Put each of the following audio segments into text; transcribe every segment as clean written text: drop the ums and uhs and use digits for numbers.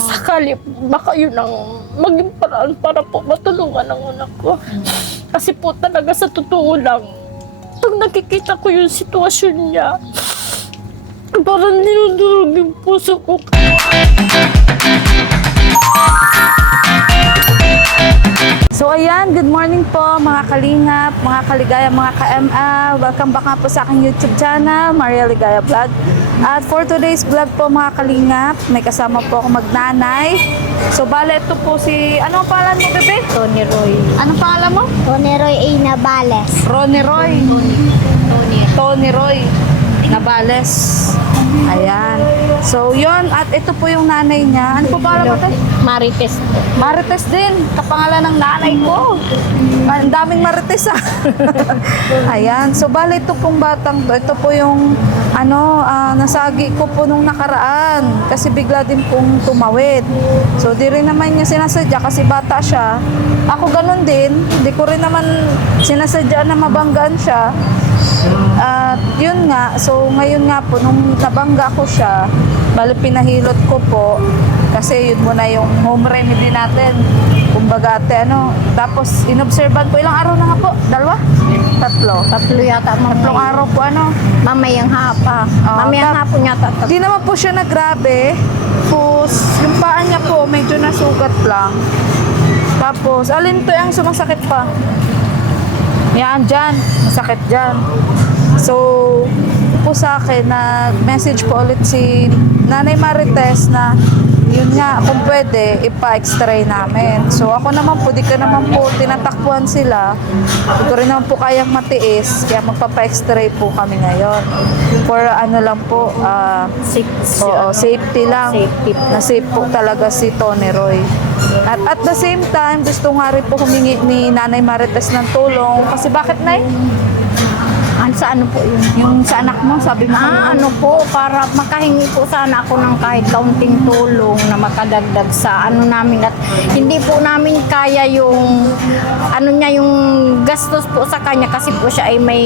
Sakali, baka yun ang maging paraan para po matulungan ang anak ko. Kasi po talaga sa totoo lang, pag nakikita ko yung sitwasyon niya, parang dinudurog yung puso ko. So ayan, good morning po mga kalingap, mga kaligaya, mga ka-ML. Welcome back nga po sa aking YouTube channel, Maria Ligaya Vlog. At for today's vlog po mga kalingap, may kasama po ako magnanay. So bale, ito po si, anong pangalan mo bebe? Tony Roy. Anong pangalan mo? Tony Roy A. Navales. Ronnie Roy. Tony Roy Navales. Ayan. So yun, at ito po yung nanay niya. Ano po pangalan mo tayo? Marites. Marites din, kapangalan ng nanay ko. Ang daming Marites ah. Ayan, so bali ito pong batang to. Ito po yung nasagi ko po nung nakaraan. Kasi bigla din pong tumawid. So di rin naman niya sinasadya kasi bata siya. Ako ganun din, di ko rin naman sinasadya na mabanggaan siya. At yun nga, so ngayon nga po, nung nabangga ko siya, bali pinahilot ko po, kasi yun muna yung home remedy natin. Kumbaga ate, tapos inobserban ko, ilang araw na nga po? Dalawa? Tatlo yata. Tatlong araw po, Mamayang hapa. Mamayang hapon yata. Di naman po siya naggrabe. Tapos, yung paa niya po, medyo nasugat lang. Tapos, alin to yung sumasakit pa? Yan, dyan. Masakit dyan. So, po sa akin, nag-message po ulit si Nanay Marites na yun nga, kung pwede, ipa-x-ray namin. So, ako naman po, di ko naman po tinatakbuhan sila. Di ko rin naman po kayang matiis. Kaya magpapa-x-ray po kami ngayon. For lang po, safety lang. Safety po. Na safe po talaga si Tony Roy. At the same time, gusto nga rin po humingi ni Nanay Marites ng tulong. Kasi bakit, Nay? Sa ano po yun? Yung sa anak mo, sabi mo. Ano po, para makahingi po sana ako ng kahit kaunting tulong na makadagdag sa ano namin at hindi po namin kaya yung yung gastos po sa kanya kasi po siya ay may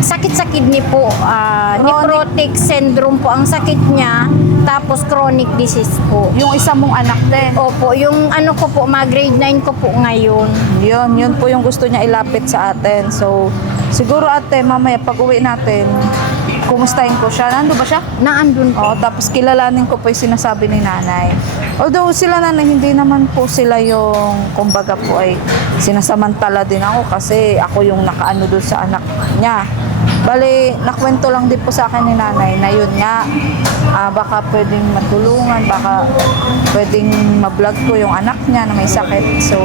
sakit-sakit ni po, nephrotic syndrome po ang sakit niya, tapos chronic disease po. Yung isa mong anak din. Opo, yung ko po, grade 9 ko po ngayon. Yun po yung gusto niya ilapit sa atin. So, siguro ate, mamaya pag uwi natin, kumustahin ko siya. Nando ba siya? Naandun po. Tapos kilalanin ko po yung sinasabi ni nanay. Although sila nanay, hindi naman po sila yung, kumbaga po ay sinasamantala din ako kasi ako yung nakaano doon sa anak niya. Bali, nakwento lang din po sa akin ni nanay na yun nga, baka pwedeng matulungan, baka pwedeng ma-vlog ko yung anak niya na may sakit. So,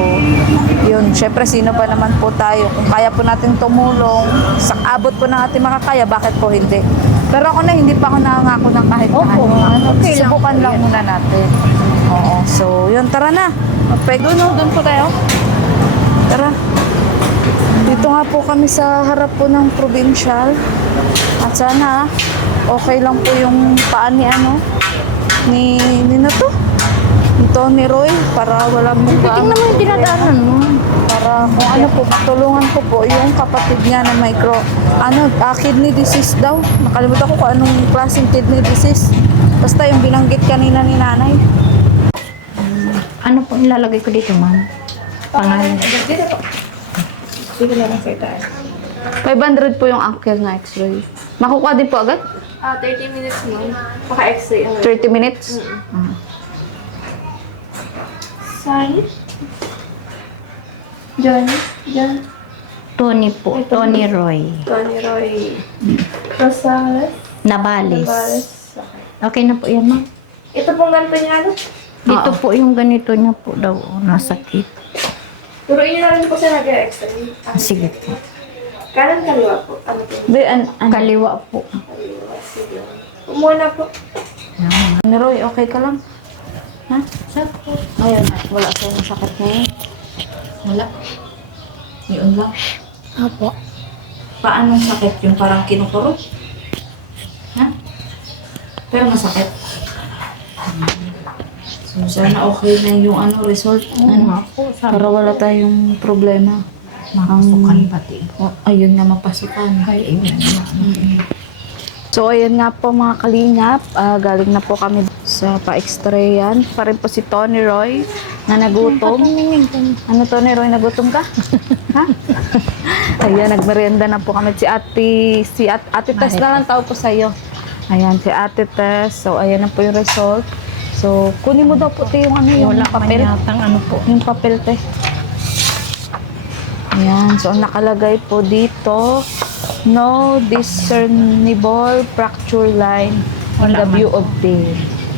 yun, syempre sino pa naman po tayo. Kung kaya po natin tumulong, sa abot po ng ating makakaya, bakit po hindi? Pero ako na, hindi pa ako nangangako ng kahit na Okay lang. Subukan lang muna natin. Oo, so yun, tara na. Doon po tayo. Tara. Dito nga po kami sa harap po ng provincial. At sana okay lang po yung paa ni ni Tony Roy, para wala mong Tingnan mo yung dinadaanan mo. para kung po, matulungan ko po yung kapatid niya na kidney disease daw. Nakalimutan ko kung anong klaseng kidney disease. Basta yung binanggit kanina ni nanay. Ano po ilalagay ko dito, ma'am? Pangalan. Dito po. Dito lang sa itaas. 500 po yung ankle na x-ray. Makukuha din po agad? 30 minutes mo. Paka-x-ray. 30 minutes? Sorry? John? Tony po. Tony Roy. Tony Roy. Rosales? Navales. Okay na po yan, ma'am. Ito pong ganito niya, Dito po yung ganito niya po daw, nasakit. Turuin niyo na rin po siya nag-x-ray. Sige po. Kanan kaliwa po. Ano po? Kaliwa po. Kaliwa. Sige. Umuna po. Ni Roy, okay ka lang? Ha? Sir po. Ngayon, wala kayong sakit ngayon? Wala? Yun lang? Apo. Paano sakit? Yung parang kinukurot? Ha? Pero masakit? So, sana okay na yung result. Po, sabi. Para wala tayong problema. Makasukan pati. Ayun nga, mapasukan. Kaya yun. So, ayun nga po mga kalingap. Galing na po kami sa sa pa-x-ray yan. Pa rin po si Tony Roy na nagutom. Ano Tony Roy, nagutom ka? Ha? Ayan, nagmerienda na po kami. Si Ate Tess na lang tawag po sa'yo. Ayan, si Ate Tess. So, ayan na po yung result. So, kunin mo daw po te yung ano, yung Wala papel. manyatang ano po. Yung papel te. Ayan, so ang nakalagay po dito, no discernible fracture line in the view of day.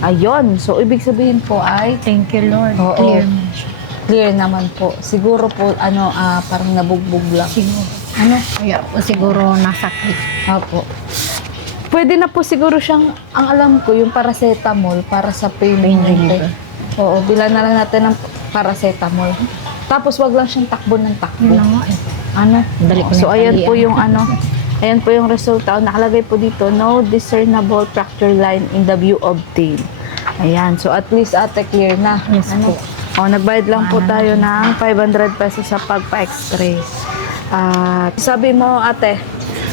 Ayun, so ibig sabihin po ay Thank you, Lord. Oo. Clear man siya. clear naman po. Siguro po, parang nabugbog lang. Siguro. Ano? Kaya po siguro nasakit. Opo. Pwede na po siguro siyang, ang alam ko, yung paracetamol para sa pain reliever. Oo, bilan na lang natin ng paracetamol. Tapos wag lang siyang takbo ng takbo. Yun na nga eh. Ano? Dali ko na So, ayan italian. po yung ayan po yung resulta. Nakalagay po dito, no discernible fracture line in the view obtained. Ayan. So, at least ate, clear na. Yes po. O, nagbayad lang po tayo ng 500 pesos sa pagpa-x-ray. Sabi mo, ate,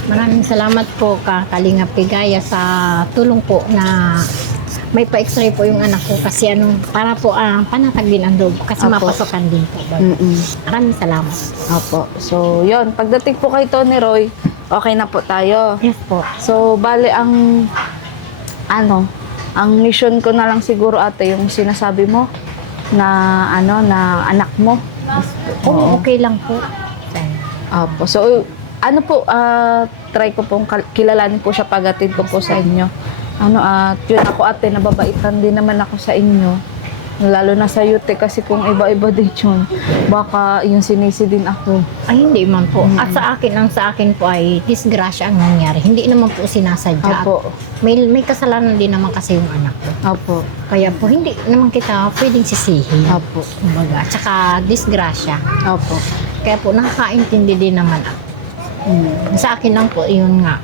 Maraming salamat po ka Kalinga Pigaya sa tulong po na may pa-x-ray po yung anak ko kasi para po panatag din ang loob kasi Apo. mapasokan din po. Maraming salamat. Opo. So, yon pagdating po kay Tony Roy, okay na po tayo. Yes po. So, bale ang mission ko na lang siguro ate yung sinasabi mo na na anak mo. Oo, okay lang po. Opo. So, try ko pong kilalanin po siya pagdating ko po sa inyo. Yun ako ate, nababaitan din naman ako sa inyo. Lalo na sa youth kasi kung iba-iba din yun, baka yung sinisi din ako. Ay, hindi man po. At sa akin po ay disgrasya ang nangyari. Hindi naman po sinasadya. Opo. May kasalanan din naman kasi yung anak ko. Opo. Kaya po, hindi naman kita pwedeng sisihin. Opo. Kumbaga. Tsaka disgrasya. Opo. Kaya po, nakakaintindi din naman ako. Sa akin lang po, yun nga.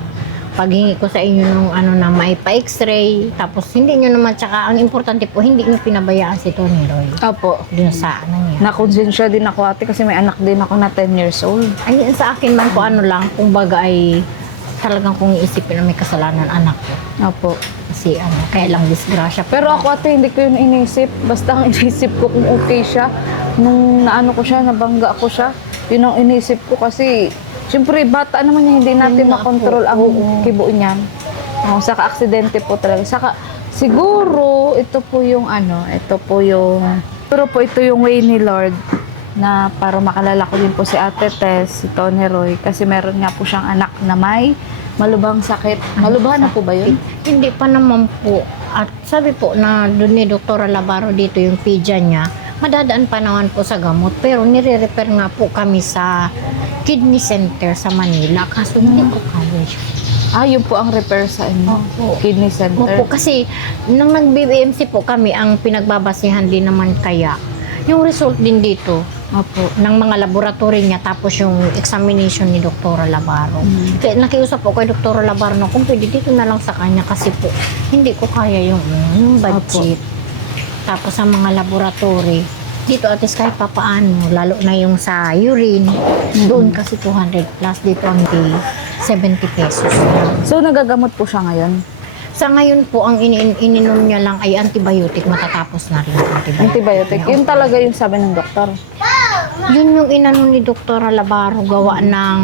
Paghingi ko sa inyo nung na may pa-x-ray, tapos hindi nyo naman, tsaka ang importante po, hindi nyo pinabayaan si Tony Roy. Opo. Dun sa niya. Nakonsensya din ako ate kasi may anak din ako na 10 years old. Ay, sa akin man po lang, kumbaga ay talagang kung iisipin na may kasalanan anak ko. Opo. Kasi kaya lang disgrasya po. Pero ako ate, hindi ko yun inisip. Basta ang inisip ko kung okay siya. Nung ko siya, nabangga ko siya. Yun ang inisip ko kasi siyempre, bata naman yung hindi natin Yun nga makontrol po. ang Oo. kibo niyan. Saka aksidente po talaga. Saka siguro ito po yung pero po ito yung way ni Lord na para makalala ko din po si Ate Tess, si Tony Roy kasi meron nga po siyang anak na may malubhang sakit. Malubhan na po ba yun? Hindi pa naman po. At sabi po na doon ni Dr. Labaro dito yung pidya niya, madadaan pa naman po sa gamot. Pero nire-refer nga po kami sa kidney center sa Manila. Kaso hindi ko kaya siya. Yun po ang repair sa inyo. Opo. Kidney center. Opo, kasi nang nag-BBMC po kami, ang pinagbabasihan din naman kaya yung result din dito Opo. ng mga laboratory niya tapos yung examination ni Dr. Labaro. Kaya nakiusap po kay Dr. Labaro na kung pwede dito na lang sa kanya kasi po hindi ko kaya yung budget. Tapos sa mga laboratory, dito at least kahit papaano, lalo na yung sa urine, doon kasi 200 plus, dito ang day, 70 pesos lang. So, nagagamot po siya ngayon? Sa ngayon po, ang ininom niya lang ay antibiotic, matatapos na rin ang Antibiotic. Yun talaga yung sabi ng doktor. Yun yung inano ni Dr. Labaro, gawa ng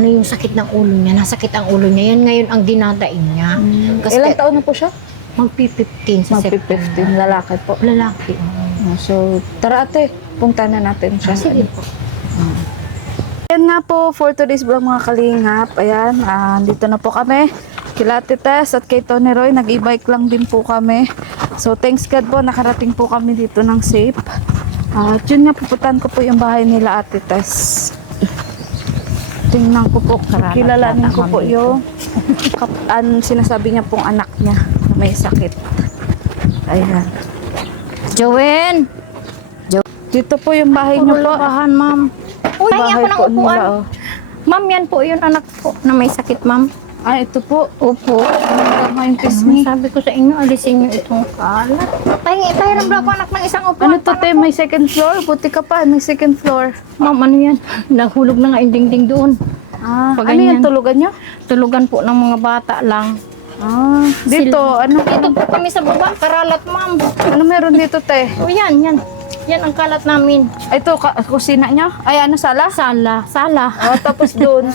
yung sakit ng ulo niya, nasakit ang ulo niya. Yan ngayon ang dinadain niya. Kasi Ilang taon na po siya? magpi-15 sa Magpi-15. September. Lalaki po. Lalaki. So, tara ate, punta na natin siya. Sige po. Ayan nga po, for today's vlog mga kalingap. Ayan, dito na po kami. Kila Ate Tess at kay Tony Roy, nag-e-bike lang din po kami. So, thanks God po, nakarating po kami dito ng safe. At yun nga, pupuntahan ko po yung bahay nila Ate Tess. Tingnan ko po, kilalanin ko po yung sinasabi niya pong anak niya na may sakit. Ayan. Joanne! Dito po yung bahay niyo po. Purulahan, ma'am. Uy, Bahay ako ng po upuan. nila, oh. Ma'am, yan po yung anak ko na may sakit, ma'am. Ito po. Opo. Tama yung pisngi. Sabi ko sa inyo, alisin niyo itong kalat. Tayo ko anak ng isang upuan. Ano to, te? May second floor? Buti ka pa, may second floor. Ma'am, ano yan? Nahulog na nga yung dingding doon. Pag Ano ganyan. yung tulugan nyo? Tulugan po ng mga bata lang. Dito, ano? Dito po kami sa baba, karalat ma'am. Ano meron dito, te? O yan, yan. Yan ang kalat namin. Ito, kusina niya? Ay, ano, sala? Sala, sala. Tapos doon.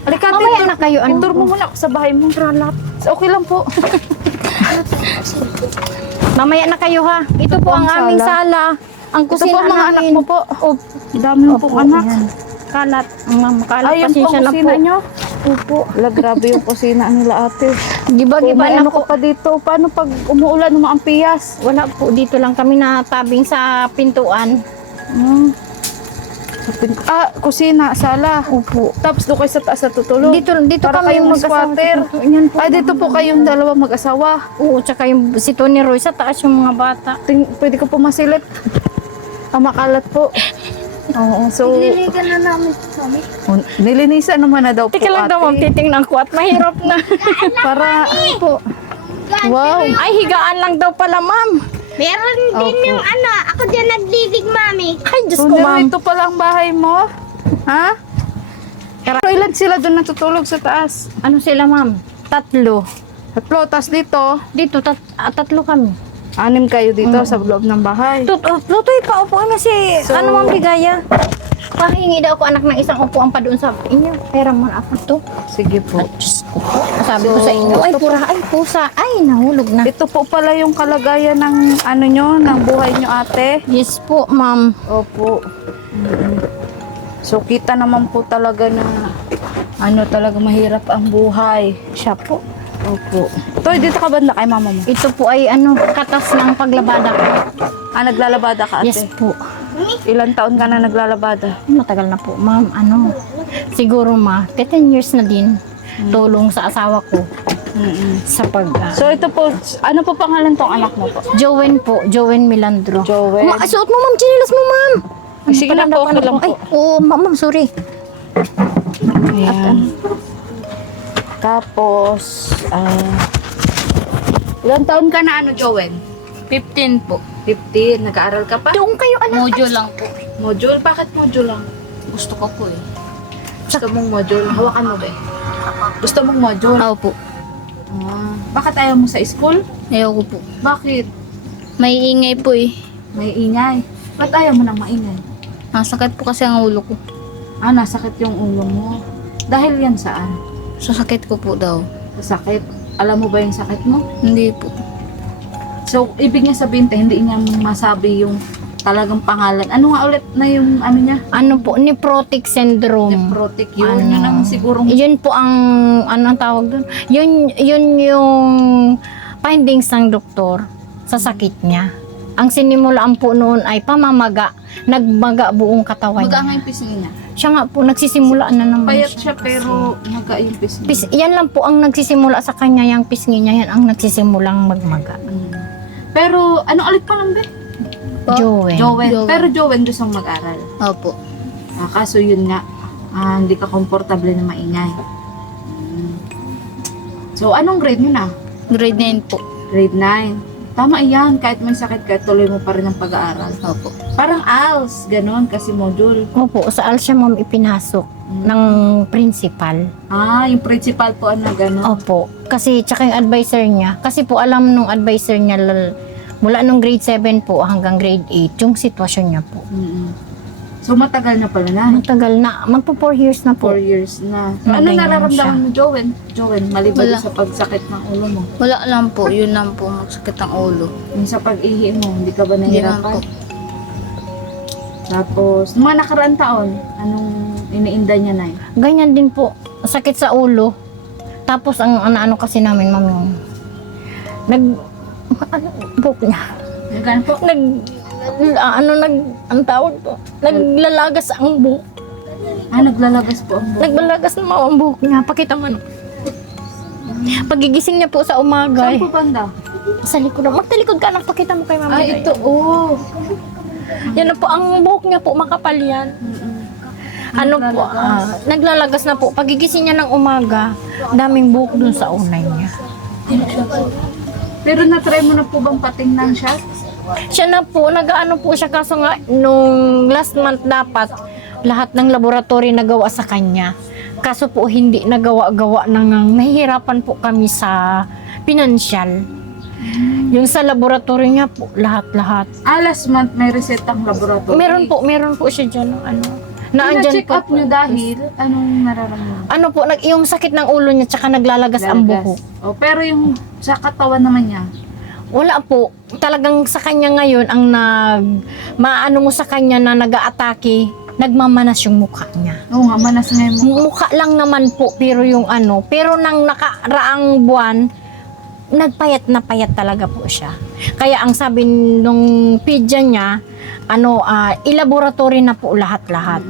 Halika, Mamaya na kayo, ano? Tour mo muna ako sa bahay mo. Karalat. Okay lang po. Mamaya na kayo ha. Ito po ang ang aming sala. sala. Ang Ito kusina po, mga anak namin. mo po. Opo. Dami mo pong anak. Yan. Kalat. Ma'am, kalat. Ay, yung Pasensya na po. kusina niyo? Opo. Wala, grabe yung kusina nila, ate. Giba-giba May na ano po. ko pa dito. Paano pag umuulan, umaampias? Wala po. Dito lang kami natabing sa pintuan. Kusina, sala. Opo. Tapos doon kayo sa taas natutulog. Dito Para kami kayong squatter. Yan po. Ay, dito po kayong dalawa mag-asawa. Oo, tsaka yung si Tony Roy sa taas yung mga bata. Pwede ko po masilip. Makalat po. Oo, so... Nililigan na namin kami. Nilinisan naman na daw po, Teka lang daw, ma'am, titingnan ko at mahirap na. Para... po. Wow. Ay, higaan lang daw pala, ma'am. Meron din Opo. yung ano, ako dyan naglilig, mami. Ay, Diyos So, ko, ma'am. ito pala ang bahay mo? Ha? Pero ilan sila doon natutulog sa taas? Ano sila, ma'am? Tatlo. Tatlo, tas dito, Dito, tatlo kami. 6 kayo dito sa loob ng bahay. Tutoy pa, upo na si, ano, ma'am, Ligaya. Pahingi daw ako anak ng isang upuan pa doon sa inyo. Pera mo na ako to. Sige po. Diyos ko po. Sabi ko sa inyo, ay, pura, ay, pusa. Ay, nahulog na. Ito po pala yung kalagayan ng ano nyo, ng buhay nyo, ate. Yes po, ma'am. Opo. So, kita naman po talaga na ano talaga mahirap ang buhay. Siya po. Opo. Toy, dito ka banda kay mama mo? Ito po ay, ano, katas ng paglabada ko. Naglalabada ka, ate? Yes po. Ilan taon ka na naglalabada? Matagal na po, ma'am. Ano, siguro, 10 years na din. Tulong sa asawa ko. Sa pag... So, ito po, ano po pangalan tong anak mo po? Jowen po, Jowen Milandro. Jowen. Suot mo, ma'am, chinilas mo, ma'am. Sige lang po, okay lang po. Ay, oo, ma'am, sorry. Ayan. Tapos, ilang taon ka na ano, Jowen? 15 po. 15. Nag-aaral ka pa? Doon kayo, anak. Module lang po. Module? Bakit module lang? Gusto ko po eh. Gusto mong module? Hawakan mo ba eh? Gusto mong module? Oo po. Bakit ayaw mo sa school? Ayoko po. Bakit? May ingay po eh. May ingay. Ba't ayaw mo nang maingay? Nasakit po kasi ang ulo ko. Nasakit yung ulo mo. Dahil yan saan? Sasakit ko po daw. Sa sakit. Alam mo ba yung sakit mo? Hindi po. So, ibig niya sabihin, hindi niya masabi yung talagang pangalan. Ano nga ulit na yung ano niya? Ano po, nephrotic syndrome. Nephrotic yun. Ano? Yun ang sigurong... Yun po ang, ano ang tawag doon? Yun yung findings ng doktor sa sakit niya. Ang sinimulaan po noon ay pamamaga. Nagmaga buong katawan Maga niya. nga yung pisngi niya. Siya nga po, nagsisimula na naman Payat siya pero maga yung pisngi. Yan lang po ang nagsisimula sa kanya, yung pisngi niya, yan ang nagsisimulang magmaga. Pero, ano ulit pa lang ba? Jowen. Jowen. Jowen. Pero Jowen gusto mong mag-aral. Opo. Kaso yun nga, hindi ka komportable na maingay. So, anong grade mo na? Grade 9 po. Grade 9. Tama yan, kahit may sakit ka, tuloy mo pa rin ang pag-aaral. Opo. Parang ALS, ganon, kasi module. Opo, sa ALS siya, ma'am, ipinasok ng principal. Yung principal po, ano, ganon. Opo. Kasi, tsaka yung advisor niya. Kasi po, alam nung advisor niya, mula nung grade 7 po hanggang grade 8, yung sitwasyon niya po. So, matagal na pala na. Matagal na. Magpo 4 years na po. 4 years na. So, ano Ganyan nararamdaman siya. mo, Jowen? Jowen, maliban Wala. sa pagsakit ng ulo mo. Wala lang po. Yun lang po. Magsakit ang ulo. Yung sa pag-ihi mo, hindi ka ba Hindi lang nahihirapan? po. Tapos, nung mga nakaraan taon, anong iniinda niya na Ganyan din po. Sakit sa ulo. Tapos, ang ano kasi namin, ma'am, yung book niya. Nagano po? Ang tawag po, naglalagas ang buhok. Naglalagas po ang buhok. Naglalagas na ang buhok niya. Pakita mo. Pagigising niya po sa umaga. Saan po banda? Sa likod. Magtalikod ka na. Pakita mo kay mama. Ito, oh. Yan na po. Ang buhok niya po, makapal yan. Ano po, naglalagas na po. Pagigising niya ng umaga, daming buhok dun sa unay niya. Pero na-try mo na po bang patingnan siya? Siya na po, nag-ano po siya kaso nga nung last month dapat lahat ng laboratory nagawa sa kanya. Kaso po hindi nagawa-gawa nang nahihirapan po kami sa pinansyal. Yung sa laboratory niya po, lahat-lahat. Last month may resetang laboratory. Meron po siya dyan ng ano. Naandyan check up nyo dahil anong nararamdaman? Ano po, yung sakit ng ulo niya tsaka naglalagas ang buhok. Oh, pero yung sa katawan naman niya, Wala po. Talagang sa kanya ngayon, ang maano mo sa kanya na nag-aatake, nagmamanas yung mukha niya. oo nga, manas nga yung Mukha lang naman po, pero yung ano, pero nang nakaraang buwan, nagpayat na payat talaga po siya. Kaya ang sabi nung pedya niya, i-laboratory na po lahat-lahat.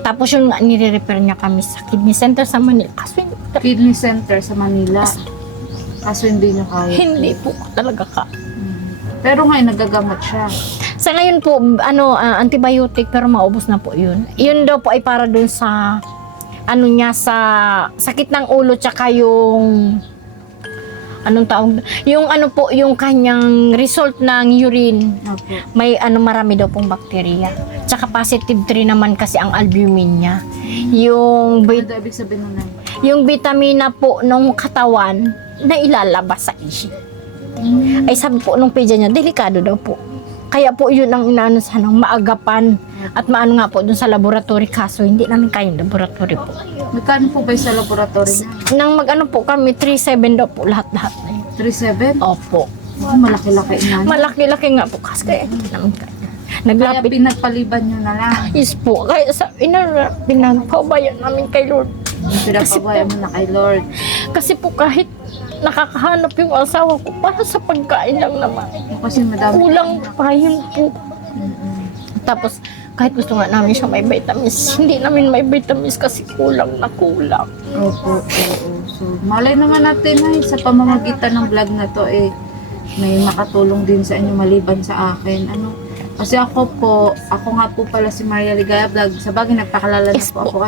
Tapos yung nire-refer niya kami sa kidney center sa Manila. Kaso kidney center sa Manila. Kaso hindi nyo kaya. hindi po talaga ka. Pero ngayon nagagamot siya. Sa ngayon po, antibiotic pero maubos na po yun. Yun daw po ay para dun sa, sa sakit ng ulo tsaka yung, anong tawag, yung kanyang result ng urine. Opo. May marami daw pong bakterya. Tsaka positive 3 naman kasi ang albumin niya. Yung, Ano daw ibig sabihin nun? yung vitamina po ng katawan na ilalabas sa isip. Ay sabi po nung pedya niya, delikado daw po. Kaya po yun ang inaano sana, maagapan at maano nga po dun sa laboratory, kaso hindi namin kayang laboratory po. Magkano po ba yung sa laboratory niya? Nang po kami, 3.7 daw po lahat-lahat na yun. 3.7? Opo. Oh, malaki-laki na. Malaki-laki nga po kasi kaya hindi namin kaya. Kaya Naglapit. pinagpaliban nyo na lang. Is po, kaya pinagpabayan namin kay Lord. Pinapabayan mo na kay Lord. Kasi po kahit nakakahanap yung asawa ko para sa pagkain lang naman. Kasi madami. Kulang pa yun po. Tapos kahit gusto nga namin siya may vitamins, hindi namin may vitamins kasi kulang na kulang. Opo, oo. So, malay naman natin ay sa pamamagitan ng vlog na to may makatulong din sa inyo maliban sa akin. Kasi ako nga po pala si Maria Ligaya Vlog. Sa bagay, nagpakalala na Yes po ako.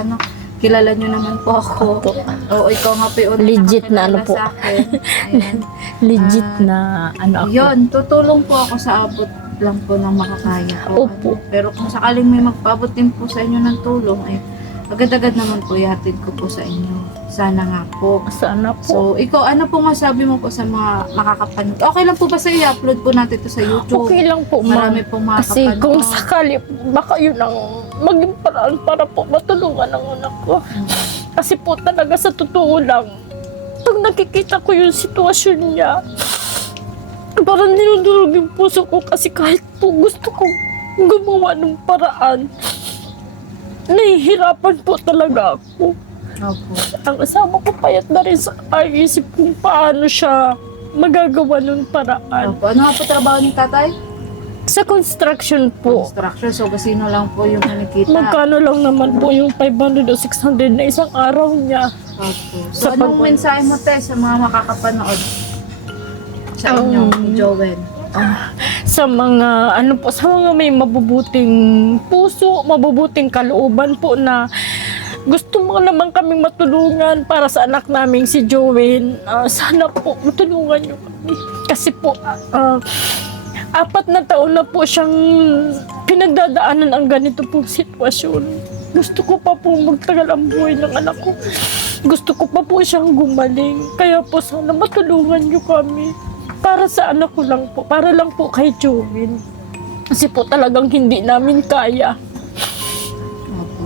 Kilala nyo naman po ako. Oo, ikaw nga po yung Legit na nakakilala po. sa akin. Ayan. Legit na ako. Yun, tutulong po ako sa abot lang po ng makakaya ko. Opo. Pero kung sakaling may magpaabot din po sa inyo ng tulong, agad-agad naman po ihatid ko po sa inyo. Sana nga po. Sana po. So, ikaw, ano po masabi mo po sa mga makakapanood? Okay lang po ba sa i-upload po natin to sa YouTube? Okay lang po, Marami ma'am. pong Kasi makakapanood. kung sakali, baka yun ang maging paraan para po matulungan ang anak ko. Kasi po talaga sa totoo lang, pag nakikita ko yung sitwasyon niya, parang dinudurog yung puso ko kasi kahit po gusto kong gumawa ng paraan, nahihirapan po talaga ako. Opo. Ang asawa ko payat na rin sa isip kung paano siya magagawa ng paraan. Opo. Ano nga po trabaho ni tatay? Sa construction po, Construction. So, kasino lang po yung kinikita. magkano lang naman po yung 500 o 600 na isang araw niya. Opo. Sa So, anong pag- mensahe mo, te, sa mga makakapanood? Sa inyo, ni Jowen. Sa mga sa mga may mabubuting puso, mabubuting kalooban po na gusto mo naman kaming matulungan para sa anak naming si Jowen. Sana po matulungan niyo kami. Kasi po 4 na taon na po siyang pinagdadaanan ang ganito pong sitwasyon. Gusto ko pa po magtagal ang buhay ng anak ko. Gusto ko pa po siyang gumaling. Kaya po sana matulungan niyo kami. Para sa anak ko lang po. Para lang po kay Jowen. Kasi po talagang hindi namin kaya. Opo.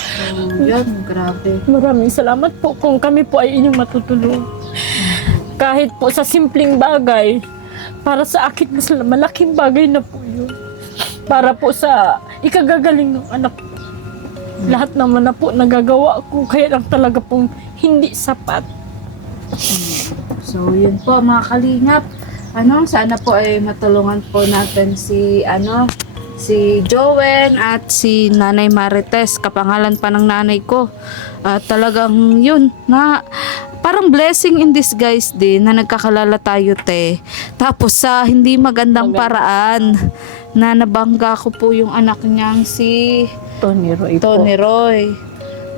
So, yun, grabe. Maraming salamat po kung kami po ay inyong matutulong. Kahit po sa simpleng bagay, para sa akin mas malaking bagay na po yun. Para po sa ikagagaling ng anak ko. Lahat naman na po nagagawa ko, kaya lang talaga pong hindi sapat. So, yun po mga kalingap. Sana po ay matulungan po natin si Jowen at si Nanay Marites, kapangalan pa ng nanay ko. At talagang yun, parang blessing in disguise din na nagkakalala tayo, te. Tapos sa hindi magandang paraan na nabangga ko po yung anak niyang si Tony Roy po. Tony Roy.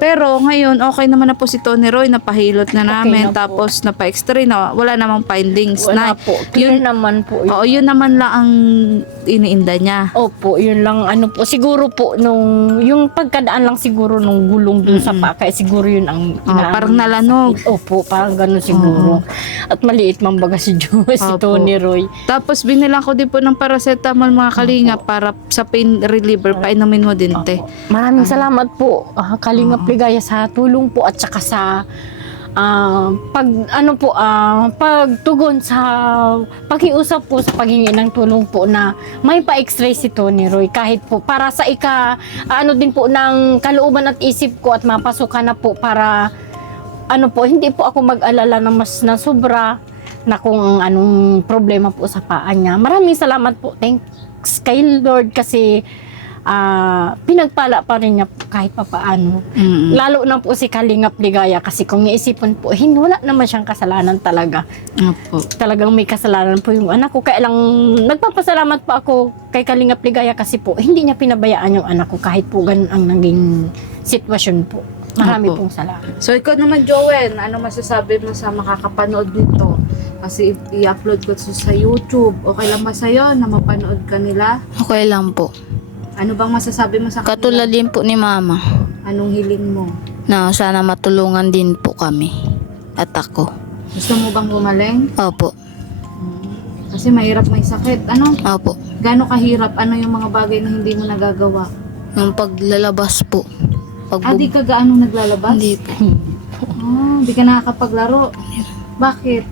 Pero ngayon, okay naman na po si Tony Roy, napahilot na namin, na po. tapos napa-x-ray na, wala namang findings. Wala na, po. Clear naman po. Oo, yun naman lang ang iniinda niya. Opo, yun lang ano po. Siguro po yung pagkadaan lang siguro nung gulong dun sa paa, kaya siguro yun ang Parang nalanog. Opo, parang ganun siguro. At maliit man baga si si Opo. Tony Roy. Tapos binilang ko din po ng paracetamol mga kalinga para sa pain reliever, painumin mo din, te. Maraming salamat po, Kalinga Pligaya, sa tulong po at saka sa pagtugon sa pakiusap po sa paghingi ng tulong po na may pa-x-ray si Tony Roy kahit po para sa din po ng kalooban at isip ko at mapasukan na po para hindi po ako mag-alala na mas na sobra na kung anong problema po sa paa niya. Maraming salamat po. Thanks kay Lord kasi pinagpala pa rin niya kahit papaano. Lalo na po si Kalingap Ligaya kasi kung iisipin po, wala naman siyang kasalanan talaga. Opo. Talagang may kasalanan po yung anak ko. Kaya lang nagpapasalamat po ako kay Kalingap Ligaya kasi po hindi niya pinabayaan yung anak ko kahit po ganun ang naging sitwasyon po. Marami Opo. pong salamat. So ikaw naman, Joel, ano masasabi mo sa makakapanood nito? Kasi i-upload ko sa YouTube. Okay lang ba sa'yo na mapanood ka nila? Okay lang po. Ano bang masasabi mo sa kanila? Katulad din po ni Mama Anong hiling mo? na sana matulungan din po kami at ako. Gusto mo bang gumaling? Opo. Kasi mahirap may sakit. Ano? Opo. Gaano kahirap? Ano yung mga bagay na hindi mo nagagawa? Yung paglalabas po. Di ka gaano naglalabas? Hindi po. Di ka nakakapaglaro. Bakit?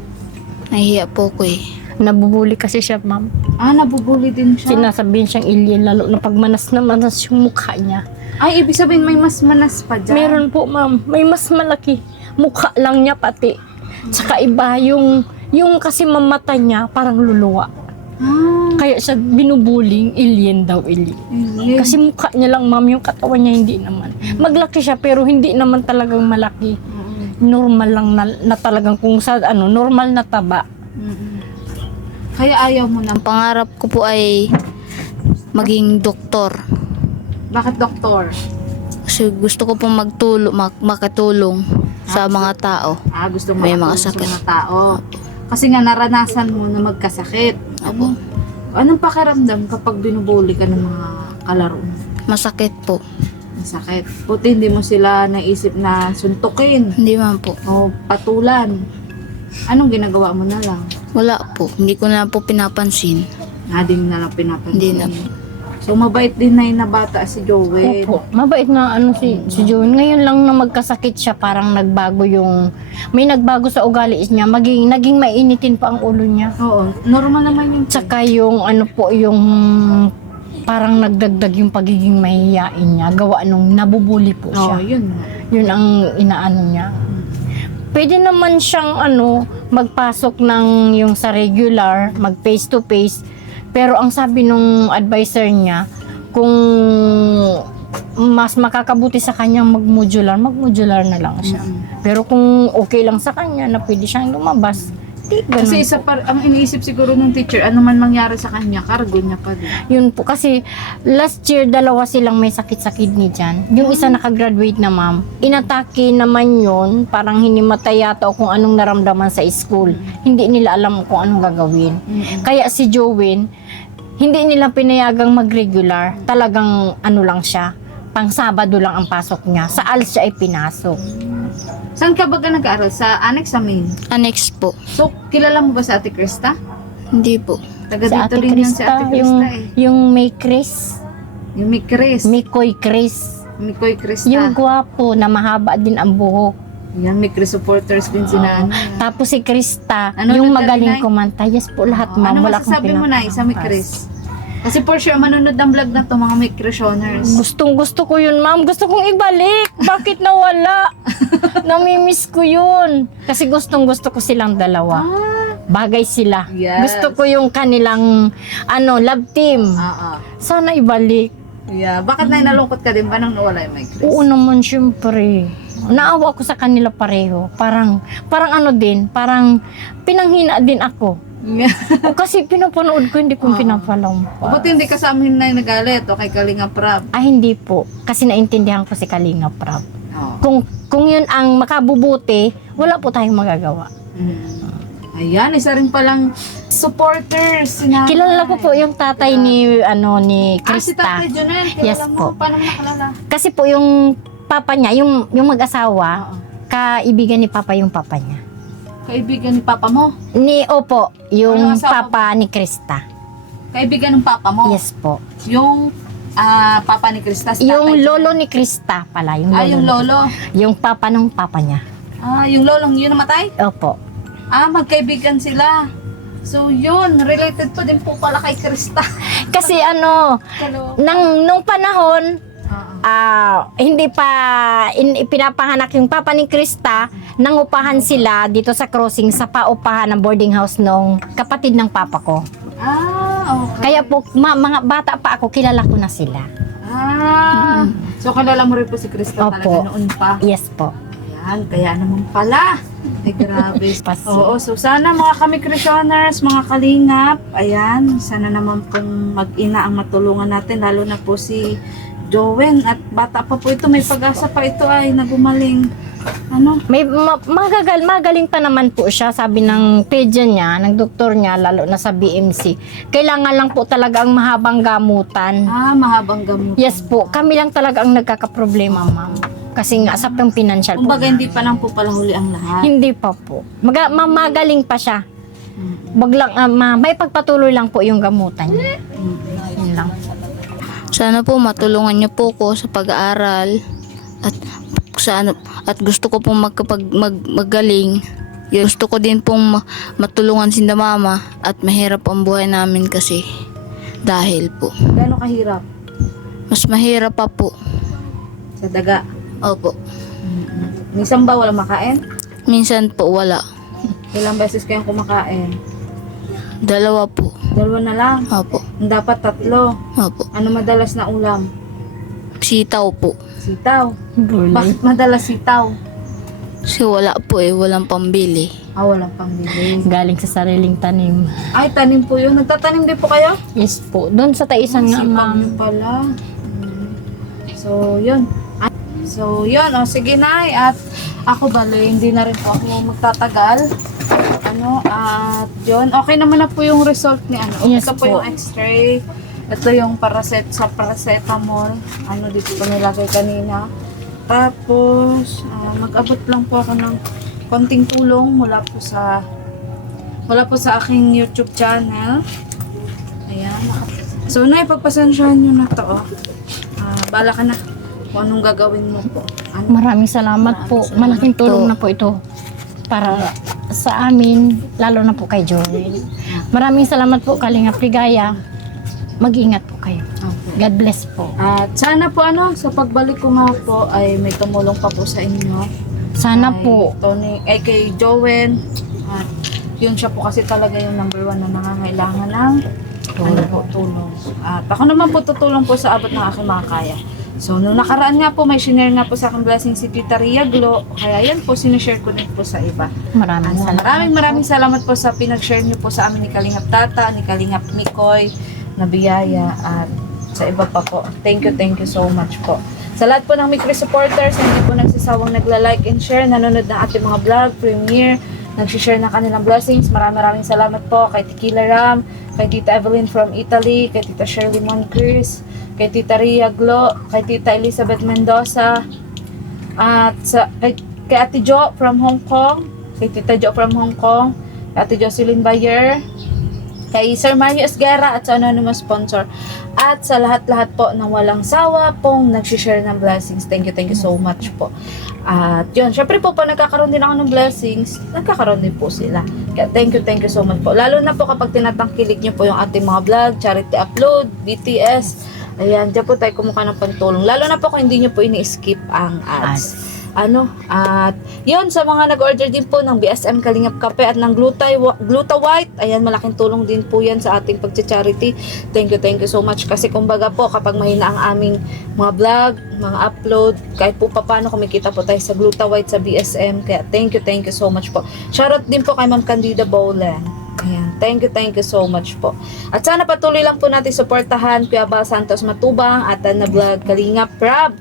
Nahihiya po ko eh. Nabubuli kasi siya, ma'am. Nabubuli din siya. Sinasabihin siyang alien lalo na pag manas na manas yung mukha niya. Ay, ibig sabihin may mas manas pa dyan. Meron po, ma'am. May mas malaki. Mukha lang niya pati. Tsaka iba yung kasi mamata niya parang luluwa. Kaya siya binubuling alien daw, alien. Kasi mukha niya lang, ma'am, yung katawan niya hindi naman. Maglaki siya pero hindi naman talagang malaki. Normal lang na talagang kung sa normal na taba. Kaya ayaw mo na. Ang pangarap ko po ay maging doktor. Bakit doktor? Kasi gusto ko pong makatulong sa mga tao. Gusto mo May mga makatulong sakit. sa mga tao. Kasi nga naranasan mo na magkasakit. Opo. Anong pakiramdam kapag binubuli ka ng mga kalaro mo? Masakit po. Masakit. Puti hindi mo sila naisip na suntukin Hindi man po. o patulan. Anong ginagawa mo na lang? Wala po. Hindi ko na po pinapansin. Hindi mo na lang pinapansin. Hindi na po. So mabait din na bata si Joel. Opo. Mabait na si Joan. Ngayon lang na magkasakit siya, parang may nagbago sa ugali niya. Naging mainitin pa ang ulo niya. Oo. Normal naman yung Tsaka yung yung parang nagdagdag yung pagiging mahihiyain niya. Gawa nung nabubuli po siya. yun. Yun ang inaano niya. Pwede naman siyang magpasok ng yung sa regular, mag face to face. Pero ang sabi nung advisor niya, kung mas makakabuti sa kanya mag-modular na lang siya. Pero kung okay lang sa kanya na pwede siyang lumabas, di ganun. Kasi ang iniisip siguro ng teacher, ano man mangyari sa kanya, cargo niya pa din. Yun po, kasi last year, dalawa silang may sakit sa kidney dyan. Yung isa nakagraduate na, ma'am. Inatake naman yun, parang hinimatay yata o kung anong naramdaman sa school. Hindi nila alam kung anong gagawin. Kaya si Jowen, hindi nila pinayagang mag-regular. Talagang lang siya. Pang Sabado lang ang pasok niya. Sa ALS siya ay pinasok. Saan ka ba nag-aaral? Sa annex sa main? Annex po. So, kilala mo ba sa Ate Krista? Hindi po. Taga Si dito Ate rin yan si Krista, Ate Krista yung may Chris, Yung may Chris. may Koy Chris. May Koy Krista. Yung gwapo na mahaba din ang buhok. Yan, may Chris supporters din sila. Tapos si Krista, Ano yung nagdali, magaling Nay? kumanta. Yes po, lahat ma'am. Ano Wala akong masasabi mo na isa may pinapangkas. Chris? Kasi for sure, manunod ng vlog na to mga may Christianers. Gustong gusto ko yun, ma'am. Gusto kong ibalik. Bakit nawala? Namimiss ko yun. Kasi gustong gusto ko silang dalawa. Bagay sila. Yes. Gusto ko yung kanilang love team. Sana ibalik. Yeah. Bakit na nalungkot ka din ba nang nawala yung may Chris? Oo naman, syempre. Naawa ako sa kanila pareho. Parang parang pinanghina din ako. O kasi pinapanood ko, hindi ko pinapalampas. Buti hindi ka sa amin na nagalit o kay Kalinga Prab. Hindi po. Kasi naintindihan ko si Kalinga Prab. Kung yun ang makabubuti, wala po tayong magagawa. Ayan, isa rin palang supporters. Si nanay. Kilala ko po yung tatay ni Si Krista. Tatay Jonel, kilala Yes mo. po. Paano mo nakalala? Kasi po yung papa niya, yung mag-asawa, Oo. kaibigan ni papa yung papa niya. Kaibigan ni papa mo? Opo, yung Ano asawa papa ni Krista. Kaibigan ng papa mo? Yes po. Yung papa ni Krista, si Yung Tatay lolo Jonel. ni Krista pala. Yung Yung ni- lolo. Yung papa ng papa niya. Yung lolong yun namatay? Opo. Magkaibigan sila. So yun, related po din po pala kay Krista. Kasi Hello. nung panahon, hindi pa pinapanganak yung papa ni Krista, nangupahan sila dito sa crossing sa paupahan ng boarding house nung kapatid ng papa ko. Okay. Kaya po, mga bata pa ako, kilala ko na sila. So kilala mo rin po si Krista talaga Opo. noon pa. Yes po. Ayan, kaya naman pala. Ay, grabe. Pasi. Oo, so sana mga kami Christianers, mga kalingap, ayan, sana naman pong mag-ina ang matulungan natin, lalo na po si Jowen. At bata pa po ito, may pag-asa pa ito ay nagumaling. May magaling pa naman po siya, sabi ng pedian niya, ng doktor niya, lalo na sa BMC. Kailangan lang po talaga ang mahabang gamutan. Mahabang gamot. Yes po, kami lang talaga ang nagkakaproblema, ma'am. Kasi nga, sa pang financial po. Kumbaga, hindi pa lang po pala huli ang lahat. Hindi pa po. Magaling pa siya. Wag lang, may pagpatuloy lang po yung gamutan niya. Yun lang. Sana po matulungan niyo po ko sa pag-aaral at gusto ko pong magaling. Gusto ko din pong matulungan si mama at mahirap ang buhay namin kasi dahil po. Gano'ng kahirap? Mas mahirap pa po. Sa daga. Opo. Minsan ba wala makain? Minsan po wala. Ilang beses kayong kumakain? 2 po. 2 na lang. Opo. Dapat 3. Opo. Ano madalas na ulam? Sitaw po. Sitaw. Gulay. Bakit madalas sitaw? Kasi wala po walang pambili. Walang pangbili. Galing sa sariling tanim. Ay, tanim po yun. Nagtatanim din po kayo? Yes po. Doon sa taisan nga, Sipag ma'am. niyo pala. So, yun. Sige Nay. At ako bale, hindi na rin po ako magtatagal. At yun. Okay naman na po yung result ni Yes Ito po po. yung x-ray. Ito yung paracetamol. Dito ko nilagay kanina. Tapos, mag-abot lang po ako ng konting tulong mula po sa aking YouTube channel. Ayan. So, Nay, pagpasensyahan nyo na to. Bala ka na kung anong gagawin mo po. Maraming salamat po. Malaking tulong na po ito para sa amin, lalo na po kay Joel. Maraming salamat po, Kalingap Ligaya. Mag-ingat po kayo. God bless po. At sana po sa pagbalik ko nga po ay may tumulong pa po sa inyo. Sana Kay po. kay Jowen. At yun siya po kasi talaga yung number 1 na nangangailangan ng tulong. At ako naman po tutulong po sa abot ng aking mga kaya. So, nung nakaraan nga po, may shinare nga po sa aking blessing si Tita Ria Glo. Kaya yan po, sinishare ko din po sa iba. Maraming salamat. Maraming salamat po sa pinag-share niyo po sa amin ni Kalingap Tata, ni Kalingap Mikoy, na biyaya, at sa iba pa po. Thank you so much po. Sa lahat po ng Mikri supporters, hindi po nagsasawang nagla-like and share, nanonood ng ating mga vlog, premiere, nagsishare ng kanilang blessings. Maraming salamat po kay Tequila Ram, kay Tita Evelyn from Italy, kay Tita Shirley Moncrief, kay Tita Ria Glo, kay Tita Elizabeth Mendoza, at kay Ate Jo from Hong Kong, kay Tita Jo from Hong Kong, kay Ate Jocelyn Bayer, kay Sir Mario Esguerra at sa anonymous sponsor, at sa lahat-lahat po ng walang sawa pong nagsishare ng blessings. Thank you so much po. At yun, syempre po, pag nagkakaroon din ako ng blessings, nagkakaroon din po sila. Kaya thank you so much po. Lalo na po kapag tinatangkilik nyo po yung ating mga vlog, charity upload, BTS, ayan, dyan po tayo kumuha ng pantulong. Lalo na po kung hindi nyo po ini-skip ang ads. At yun, sa mga nag-order din po ng BSM Kalingap Kape at ng Gluta White, ayan, malaking tulong din po yan sa ating pagcha-charity. Thank you so much. Kasi kumbaga po, kapag mahina ang aming mga vlog, mga upload, kahit po paano kumikita po tayo sa Gluta White, sa BSM. Kaya thank you so much po. Shoutout din po kay Ma'am Candida Bowlen. Ayan, thank you so much po. At sana patuloy lang po natin suportahan Kuya Bal Santos Matubang at na vlog Kalingap Rab,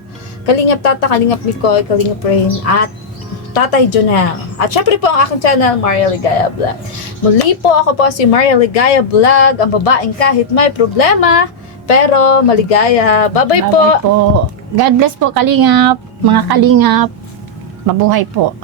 Kalingap Tata, Kalingap Mikoy, Kalingap Rain, at Tatay Jonel. At syempre po ang aking channel, Maria Ligaya Vlog. Muli po ako po si Maria Ligaya Vlog, ang babaeng kahit may problema, pero maligaya. Bye-bye po! Bye-bye po. God bless po, Kalingap. Mga Kalingap. Mabuhay po.